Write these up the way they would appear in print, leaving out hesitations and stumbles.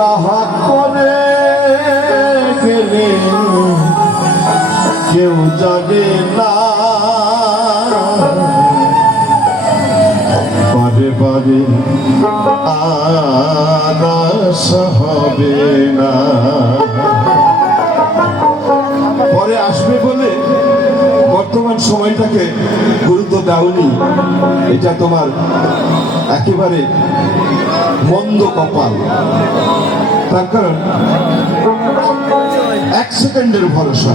যাহা করে গেলে কেউ জানে না, বারে বারে আর আশা হবে না। পরে আসবে বলে বর্তমান সময়টাকে গুরুত্ব দাওনি, এটা তোমার একেবারে মন্দ কপাল। তার কারণ 1 সেকেন্ডের ভরসা।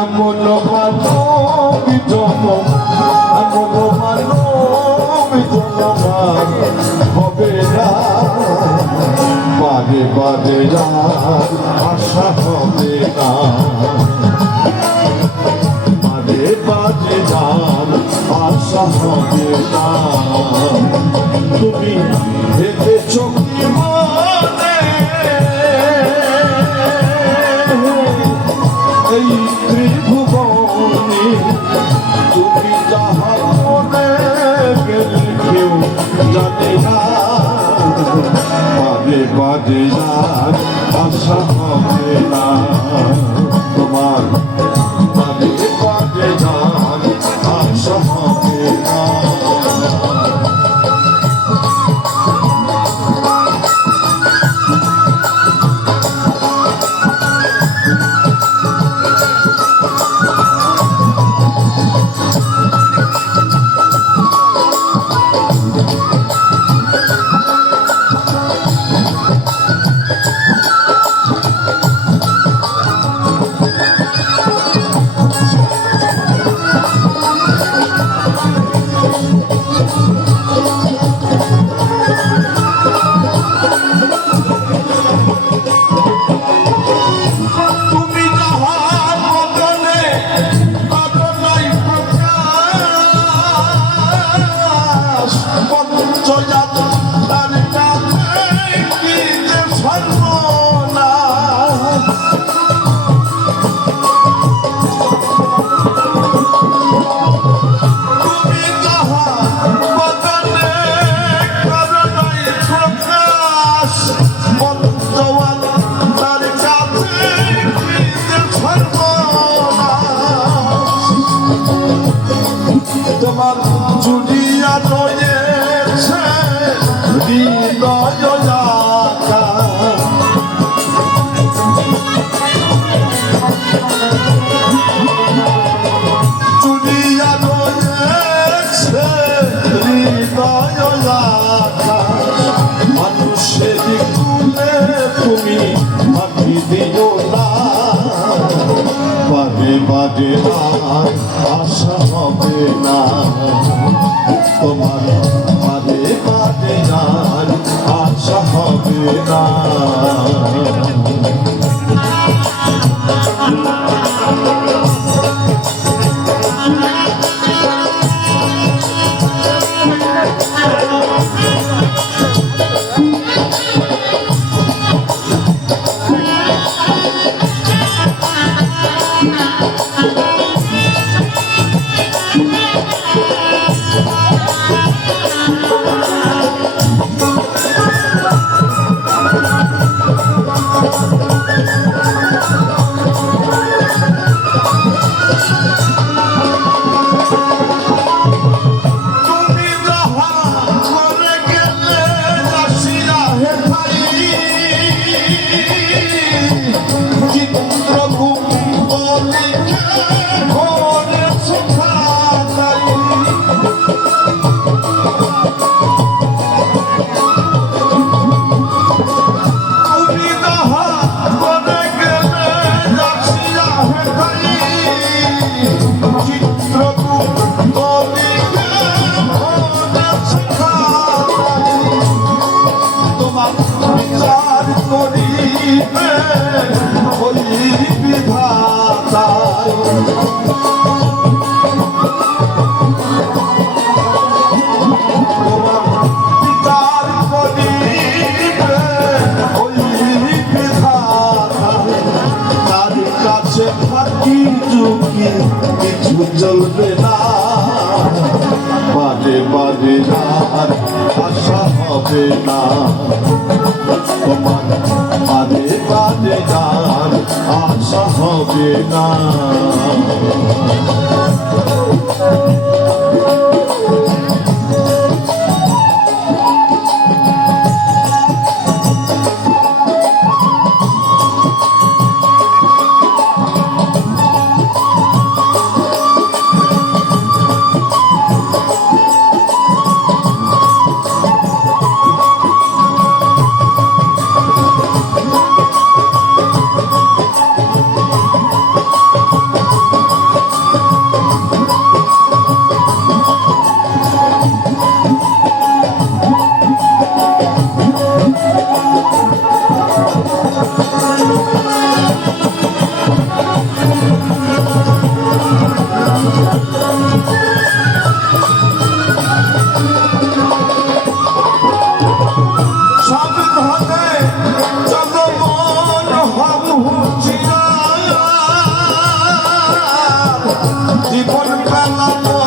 এমন মানব জনম, এমন মানব জনম হবে না, বারে বারে আশা হবে না, বারে বারে আশা হবে না। তুমি ভেবেছ কি মনে এই ত্রিভুবনে তুমি যাহা মনে গেলে কেউ জানে না, বারে বারে আশা হবে না তোমার, বারে বারে আশা হবে না। তোমার চুরিয়া রয়েছে হৃদয় আকা, চুরিয়া রয়েছে হৃদয় আকা, মানুষের কুলে তুমি ভাবি দিও না, বারে বারে আশা হবে না তোমার, বারে বারে আশা হবে না। হবে না তোমার বাদে বাদে আর আশা হবে না জীবন কালানো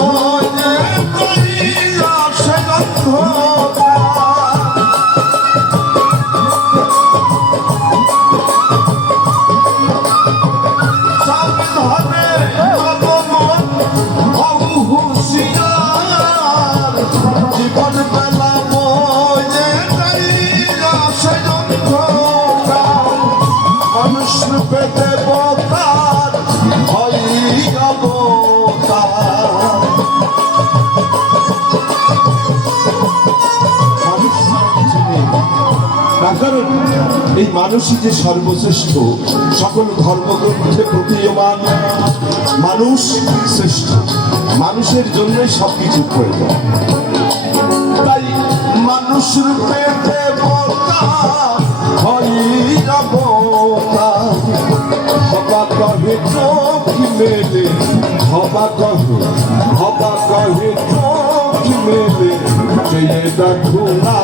জীবন পেলাম মানুষ পেতে বতার কারণ এই মানুষই যে সর্বশ্রেষ্ঠ সকল ধর্মগ্রন্থে প্রতীয়মান মানুষ শ্রেষ্ঠ মানুষের জন্যই সবকিছু প্রয়োজন তাই মানুষ রূপে দেবতা হবা কহে চোখ মেলে হবা কহে চোখ মেলে চেয়ে দেখো না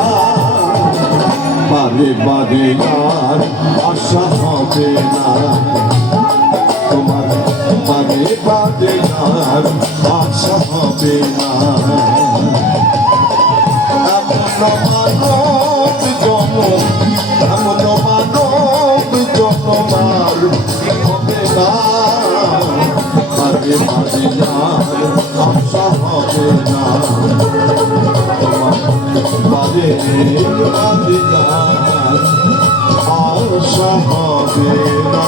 বারে বারে আর আশা হবে না তোমার বারে বারে আর আশা হবে না এমন মানব জনমার হবে না বারে বারে আর আশা হবে না তোমার বারে বারে আর আশা হবে না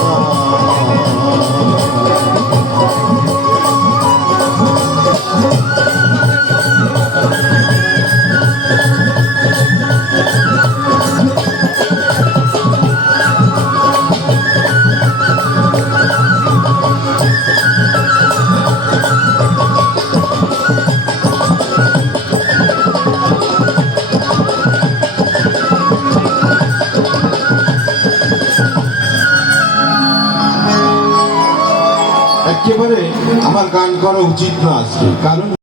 একেবারে আমার গান করা উচিত না আজকে কারণ